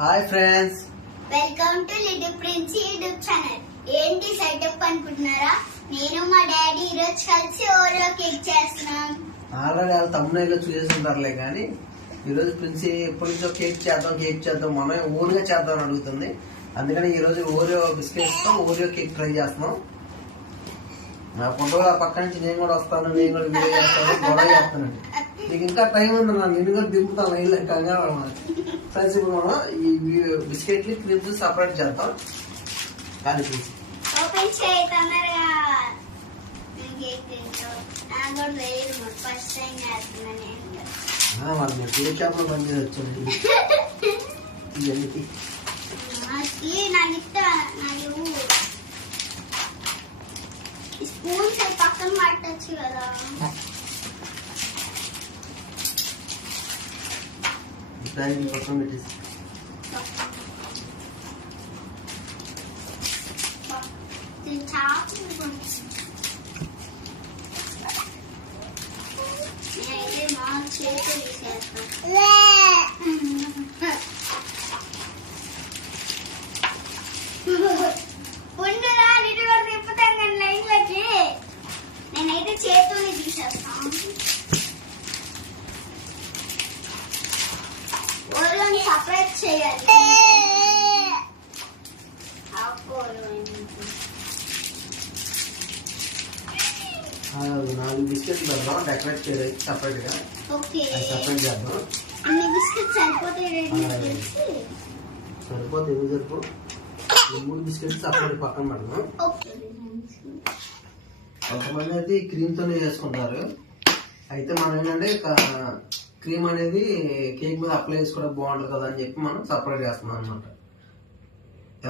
Hi friends, welcome to little prince YouTube channel. ఏంటి setup అనుకుంటున్నారా? నేను మా డాడీ ఈరోజు కలిసి ఓరియో కేక్ చేస్తున్నాం. ఆల్రెడీ వాళ్ళ తమ్ముళ్ళు చూసేస్తుంటారులే, కానీ ఈరోజు ప్రిన్సీ ఎప్పటి నుంచో కేక్ చేద్దాం మనం ఓన్గా చేద్దాం అని అడుగుతుంది. అందుకని ఈరోజు ఓరియో బిస్కెట్స్ తో ఓరియో కేక్ ట్రై చేస్తున్నాం. నా ఫోటో పక్క నుంచి నేను కూడా వస్తాను, నేను కూడా వీడియో చేస్తాను, గొడవ చేస్తాను. నీకు ఇంకా టైం ఉంది, నేను కూడా దింపుతాను ఇలా కంగారు. ఫ్రెండ్స్, ఇప్పుడు మనం ఈ బిస్కెట్లు క్రీమ్స్ సపరేట్ చేద్దాం. కానీ ఓపెన్ చేయి తొందరగా. ఫస్ట్ టైం చేస్తున్నాను. వాళ్ళు మీరు కేక్ షాప్ లో పని చేసి వచ్చాను. స్పూన్స్ పక్కన పట్టచ్చు కదా. పక్కన పెట్టేసి నేనైతే చేతులు తీసేస్తాను. ఓరియోని సపరేట్ చేయాలి. 4 బిస్కెట్లు పెడదాం, డెకరేట్ చేయాలి సపరేట్ గా. సపరేట్ చేద్దాం. అన్ని బిస్కెట్స్ సరిపోతాయి. సరిపోతే ఏమి సరిపో. 3 బిస్కెట్స్ సపరేట్ పక్కన పెడదాం. కొంతమంది అయితే క్రీమ్ తోనే చేసుకుంటారు. అయితే మనం ఏంటంటే క్రీమ్ అనేది కేక్ మీద అప్లై చేసుకోవడం బాగుంటుంది కదా అని చెప్పి మనం సపరేట్ చేస్తున్నాం అనమాట.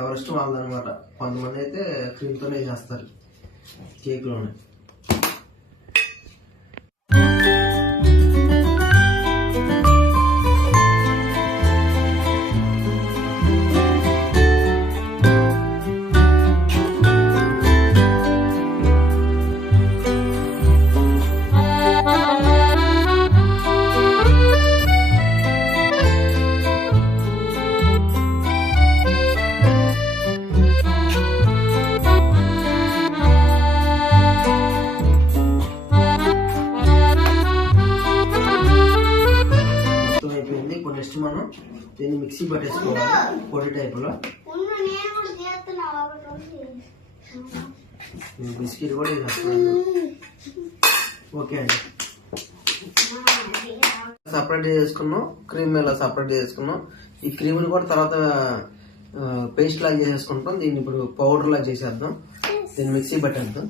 ఎవరిష్టం వాళ్ళదనమాట. కొంతమంది అయితే క్రీమ్ తోనే చేస్తారు కేక్ లోనే. నెక్స్ట్ మనం దీన్ని మిక్సీ పట్టేసుకోవాలి పొడి టైపులో. బిస్కెట్ కూడా ఓకే అండి. సపరేట్ చేసుకున్నాం, క్రీమ్ ఇలా సపరేట్ చేసుకున్నాం. ఈ క్రీమ్ని కూడా తర్వాత పేస్ట్ లాగా చేసేసుకుంటాం. దీన్ని ఇప్పుడు పౌడర్ లాగా చేసేద్దాం. దీన్ని మిక్సీ పట్టేద్దాం.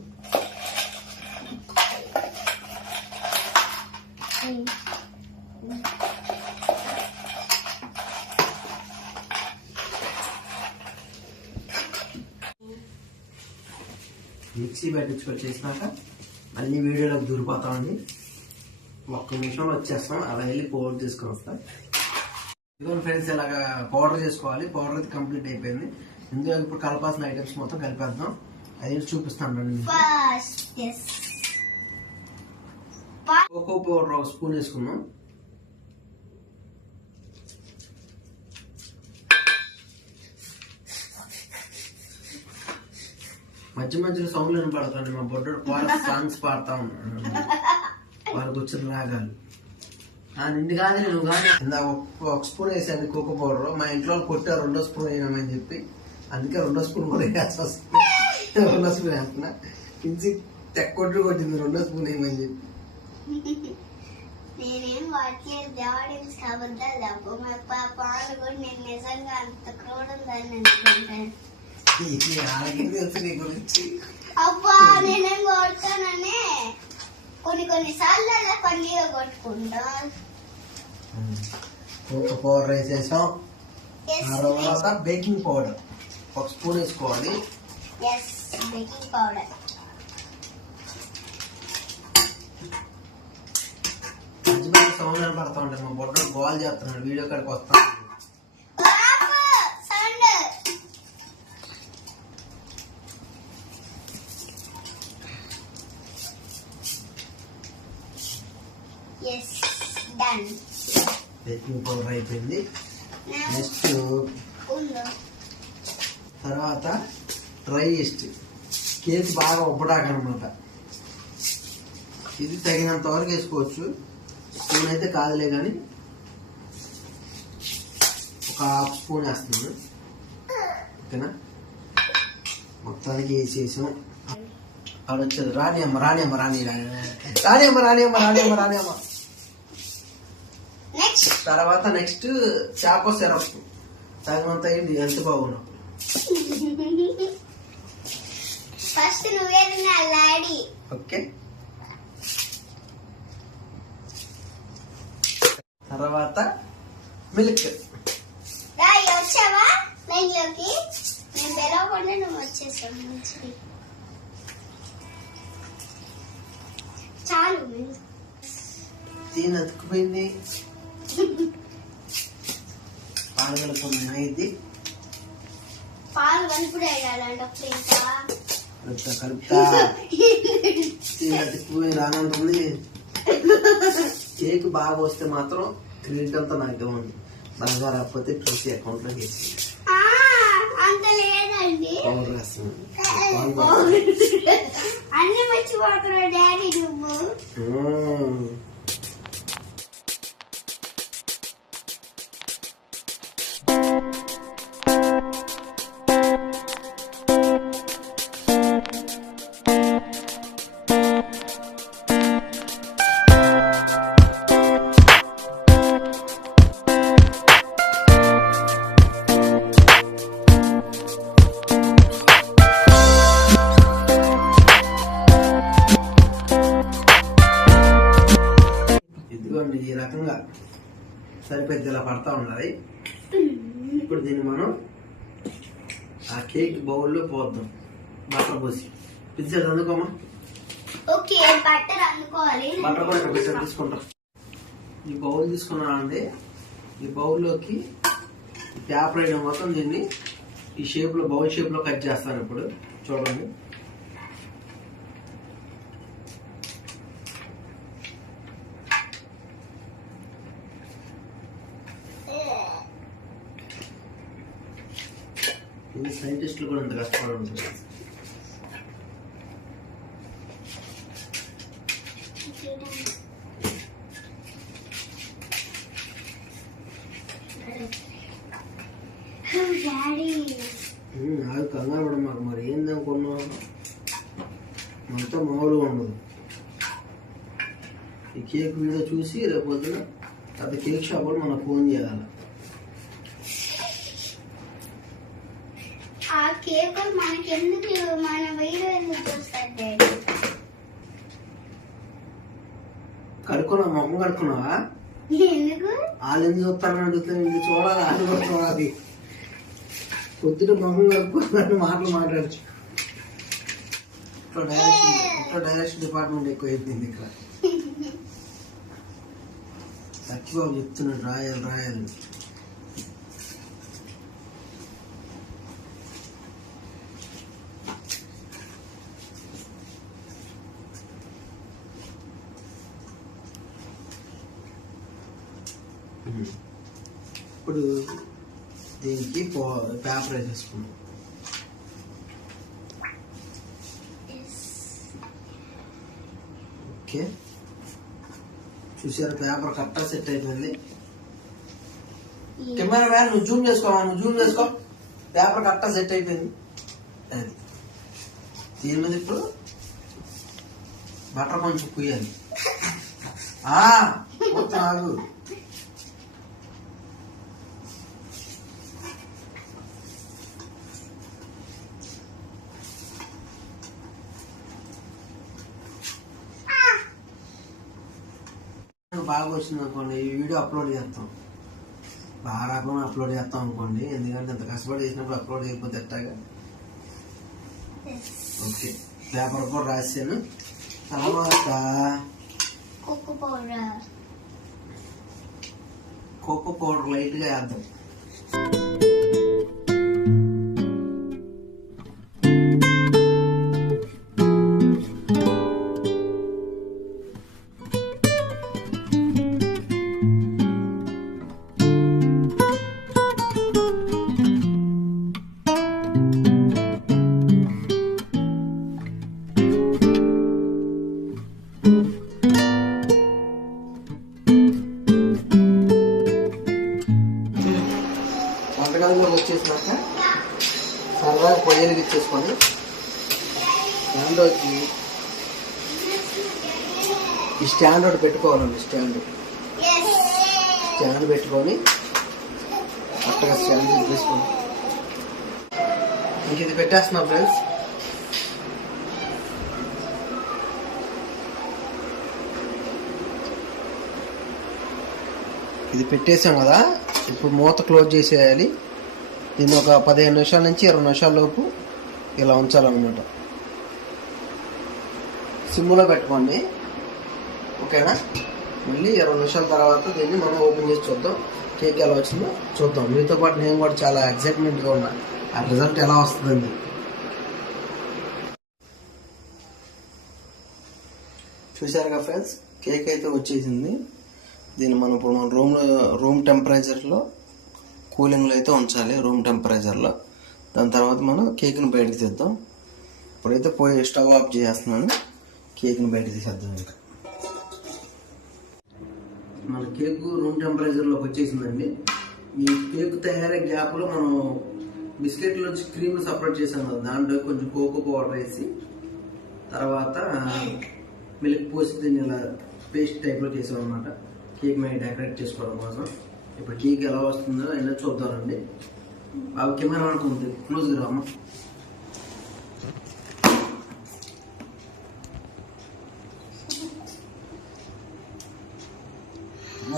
మిక్సీ పెట్టించుకొచ్చేసినాక అన్ని వీడియోలోకి దూరిపోతామండి. 1 నిమిషంలో వచ్చేస్తాం. అలా వెళ్ళి పౌడర్ తీసుకొని వస్తాం. ఇదిగోండి ఫ్రెండ్స్, ఇలాగా పౌడర్ చేసుకోవాలి. పౌడర్ అయితే కంప్లీట్ అయిపోయింది. ఇందులో ఇప్పుడు కలపాల్సిన ఐటమ్స్ మొత్తం కలిపేద్దాం. అది చూపిస్తాను. కోకో పౌడర్ 1 స్పూన్ వేసుకున్నాం. మధ్య మధ్యలో సౌండ్లు వినపడతాండి. మా బొడ్డు సాంగ్స్ పాడుతా ఉన్నాడు. వాళ్ళకి వచ్చిన రాగాలు. నిండి కాదు, నువ్వు కానీ ఇందాక 1 స్పూన్ వేసాను కోకో పౌడర్. మా ఇంట్లో కొట్టారు 2వ స్పూన్ వేయమని చెప్పి. అందుకే 2వ స్పూన్ కూడా వేయాల్సి వస్తుంది. 2వ స్పూన్ వేస్తున్నా. కించి కొట్టు కొట్టింది 2వ స్పూన్ వేయమని చెప్పి. నేనేం వాట్లేదు. దేవాడికి అబద్ధాలు పాలు కూడా నేను నిజంగా అంత క్రోడం దాన్ని అనుకుంటాను. అబ్బా, నేనేం కొడతానని కొన్ని సార్లు అలా పన్నీగా కొట్టుకుంటా. పౌడర్ వేసేసాం. తర్వాత బేకింగ్ పౌడర్ 1 స్పూన్ వేసుకోవాలి. బేకింగ్ పౌడర్ మంచి మంచి సౌండ్ కనపడతా ఉంటాయి. మా బొడ్డు గోల్ చేస్తున్నాడు. వీడియో కాడికి వస్తాను. Yes, done. బేకింగ్ పౌడర్ అయిపోయింది. నెక్స్ట్ తర్వాత డ్రై ఈస్ట్, కేక్ బాగా ఉబ్బడాకనమాట. ఇది తగినంత వరకు వేసుకోవచ్చు, స్పూన్ అయితే కాదులే కానీ ఒక హాఫ్ స్పూన్ వేస్తున్నాను. ఓకేనా, మొత్తానికి వేసేసాం. ఆడ వచ్చేది రానియమ్మ రానియమ్మ రాని రానియమ్మ రానియమ్మ రానియమ్మ రానియమ్మ. తర్వాత నెక్స్ట్ చాకో సిరప్ తగినంత అయింది, ఎంత బాగున్నావు. ఫస్ట్ నువ్వే తినాలి. ఓకే, తర్వాత మిల్క్. వచ్చావా లైన్లోకి? నేను పిలవకుండా నువ్వు వచ్చేసావు. మంచిది, చాలు. దీని అతుక్కుపోయింది. పాలు కలుపుకున్నా, ఇది పాలు కలుపుడు వేయాలంట. కలుపుతా కలుపుతా. దీని అతుక్కుపోయి రానంటుంది. కేక్ బాగా వస్తే మాత్రం క్రెడిట్ అంతా నాకు ఇవ్వండి, బాగా రాకపోతే ప్రిన్సీ అకౌంట్ లో వేసి అంత లేదండి. పౌడర్ వేస్తుంది. అన్ని మర్చిపోతున్నావు డాడీ నువ్వు. ఇదిగోండి, ఈ రకంగా సరిపెద్ద ఇలా పడతా ఉన్నది. ఇప్పుడు దీన్ని మనం ఆ కేక్ బౌల్లో పోద్దాం, బటర్ పోసి. పిజ్జా అందుకోమా. ఓకే, బటర్ అందుకోవాలి. బటర్ కూడా పిజ్జా తీసుకుంటాం. ఈ బౌల్ తీసుకున్నా అండి, ఈ బౌల్లోకి పేపర్ వేయడం మొత్తం దీన్ని ఈ షేప్ లో, బౌల్ షేప్ లో కట్ చేస్తాను. ఇప్పుడు చూడండి, ఇది సైంటిస్టులు కూడా ఇంత కష్టపడి ఉంటుంది. అది కంగారు పడ మాకు. మరి ఏందనుకున్నావు, మనతో మామూలుగా ఉండదు. ఈ కేక్ వీడియో చూసి రేపు పొద్దున అది కేక్ షాప్ కూడా మనకు ఫోన్ చేయాలి. ఆ కేక్ మనకి ఎందుకు, మన వీడియో ఎందుకు చూస్తారు డాడీ? కడుక్కున్నావు, మొహం కడుక్కున్నావా? ఎందుకు? వాళ్ళు ఎందుకు చూస్తారని అడుగుతాను. ఇది చూడాలి, వాళ్ళు కూడా చూడాలి. పొద్దున మొహం కడుక్కోవాలని మాటలు మాట్లాడచ్చు. డైరెక్షన్ డిపార్ట్మెంట్ ఎక్కువ అయిపోయింది ఇక్కడ. సత్యబాబు చెప్తున్నాడు రాయాలి రాయాలి. ఇప్పుడు దీనికి పేపర్ వేసేసుకున్నాం. ఓకే, చూసారు పేపర్ కరెక్ట్గా సెట్ అయిపోయింది. కెమెరా మ్యాన్ నువ్వు జూమ్ చేసుకోవా, నువ్వు జూమ్ చేసుకో. పేపర్ కరెక్ట్గా సెట్ అయిపోయింది. అది దీని మీద ఇప్పుడు బటర్ కొంచెం కుయ్యాలి. మొత్తం ఆగు. బాగా వచ్చింది అనుకోండి, ఈ వీడియో అప్లోడ్ చేస్తాం. బాగా రాకుండా అప్లోడ్ చేస్తాం అనుకోండి, ఎందుకంటే ఇంత కష్టపడి చేసినప్పుడు అప్లోడ్ చేయకపోతే ఎట్టాగా. ఓకే, పేపర్ కూడా రాసాను. తర్వాత కోకో పౌడర్ లైట్గా వేద్దాం. వంటగదిలోకి వచ్చేసినాక సరదాగా పొయ్యికి ఇచ్చేసుకొని దాంట్లోకి ఈ స్టాండ్ ఒకటి పెట్టుకోవాలండి. స్టాండ్ పెట్టుకొని కరెక్ట్గా స్టాండ్ తీసుకోండి. ఇంక ఇది పెట్టేస్తున్నా ఫ్రెండ్స్. ఇది పెట్టేసాం కదా, ఇప్పుడు మూత క్లోజ్ చేసేయాలి. దీన్ని ఒక 15 నిమిషాల నుంచి 20 నిమిషాల లోపు ఇలా ఉంచాలన్నమాట. సిమ్లో పెట్టుకోండి, ఓకేనా? మళ్ళీ 20 నిమిషాల తర్వాత దీన్ని మనం ఓపెన్ చేసి చూద్దాం, కేక్ ఎలా వచ్చిందో చూద్దాం. మీతో పాటు నేను కూడా చాలా ఎక్సైట్మెంట్గా ఉన్నా ఆ రిజల్ట్ ఎలా వస్తుందండి. చూసారుగా ఫ్రెండ్స్, కేక్ అయితే వచ్చేసింది. దీన్ని మనం ఇప్పుడు మన రూమ్ టెంపరేచర్లో కూలింగ్లో అయితే ఉంచాలి, రూమ్ టెంపరేచర్లో. దాని తర్వాత మనం కేక్ని బయటకు తీద్దాం. ఇప్పుడైతే పోయి స్టవ్ ఆఫ్ చేస్తున్నాను, కేక్ని బయట తీసేద్దాం. ఇంకా మన కేక్ రూమ్ టెంపరేచర్లోకి వచ్చేసిందండి. ఈ కేక్ తయారయ్యే గ్యాప్లో మనం బిస్కెట్లో క్రీమ్ సపరేట్ చేసాం కదా, దాంట్లో కొంచెం కోకో పౌడర్ వేసి తర్వాత మిల్క్ పోసి దీన్ని ఇలా పేస్ట్ టైప్లో చేసాం అనమాట, కేక్ మీద డెకరేట్ చేసుకోవడం కోసం. ఇప్పుడు కేక్ ఎలా వస్తుందో అయినా చూద్దామండి. బాబు కెమెరా అనుకుంది, క్లోజ్గా రామ్మ.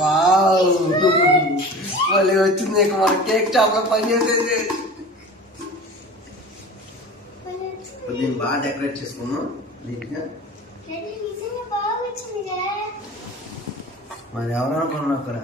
వావ్, మళ్ళీ వచ్చింది మన కేక్ షాప్ లో పనిచేసేది. దీన్ని బాగా డెకరేట్ చేసుకున్నాం నీట్గా. మరి ఎవరు అనుకున్నాం అక్కడ.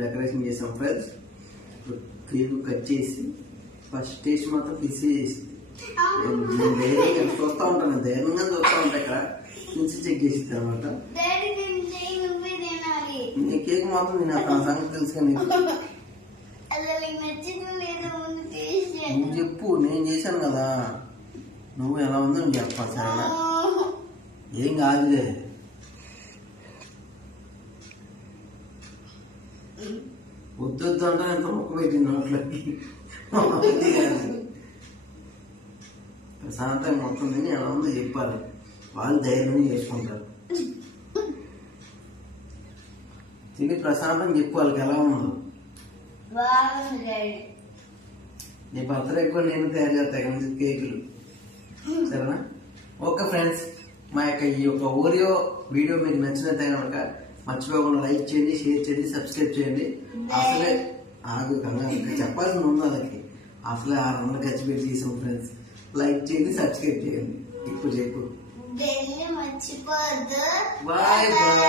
డెకరేషన్ చేసాం ఫ్రెండ్స్. కేక్ కట్ చేసి ఫస్ట్ టేస్ట్ మాత్రం పిసి చేసి చూస్తూ ఉంటాను, ధైర్యంగా చూస్తూ ఉంటాయి. ఇక్కడ పిసి చెక్ చేసింది అనమాట. నీ కేక్ మాత్రం నేను అక్కడ సంగతి తెలుసు కానీ నువ్వు చెప్పు, నేను చేశాను కదా, నువ్వు ఎలా ఉందో నువ్వు చెప్పాలి, సరేనా? ఏం కాదులే. వద్దు అంటే ఎంత మొక్క పెట్టింది నోట్లకి. ప్రశాంతంగా మొత్తం తిని ఎలా ఉందో చెప్పాలి, వాళ్ళు ధైర్యం చేసుకుంటారు. తిని ప్రశాంతంగా చెప్పు వాళ్ళకి ఎలా ఉందో. నీ బర్త్డే కూడా నేను తయారు చేస్తాను కేకులు, సరేనా? ఓకే ఫ్రెండ్స్, మా యొక్క ఈ యొక్క ఓరియో వీడియో మీకు నచ్చినట్టే కనుక మర్చిపోకుండా లైక్ చేయండి, షేర్ చేయండి, సబ్స్క్రైబ్ చేయండి. అసలే ఆగు కన్నా ఇంకా చెప్పాల్సింది ఉంది వాళ్ళకి. అసలే 600 ఖర్చు పెట్టి చేసాం ఫ్రెండ్స్. లైక్ చేయండి, సబ్స్క్రైబ్ చేయండి. ఇప్పుడు చెప్పు, మర్చిపోద్దు. Bye bye.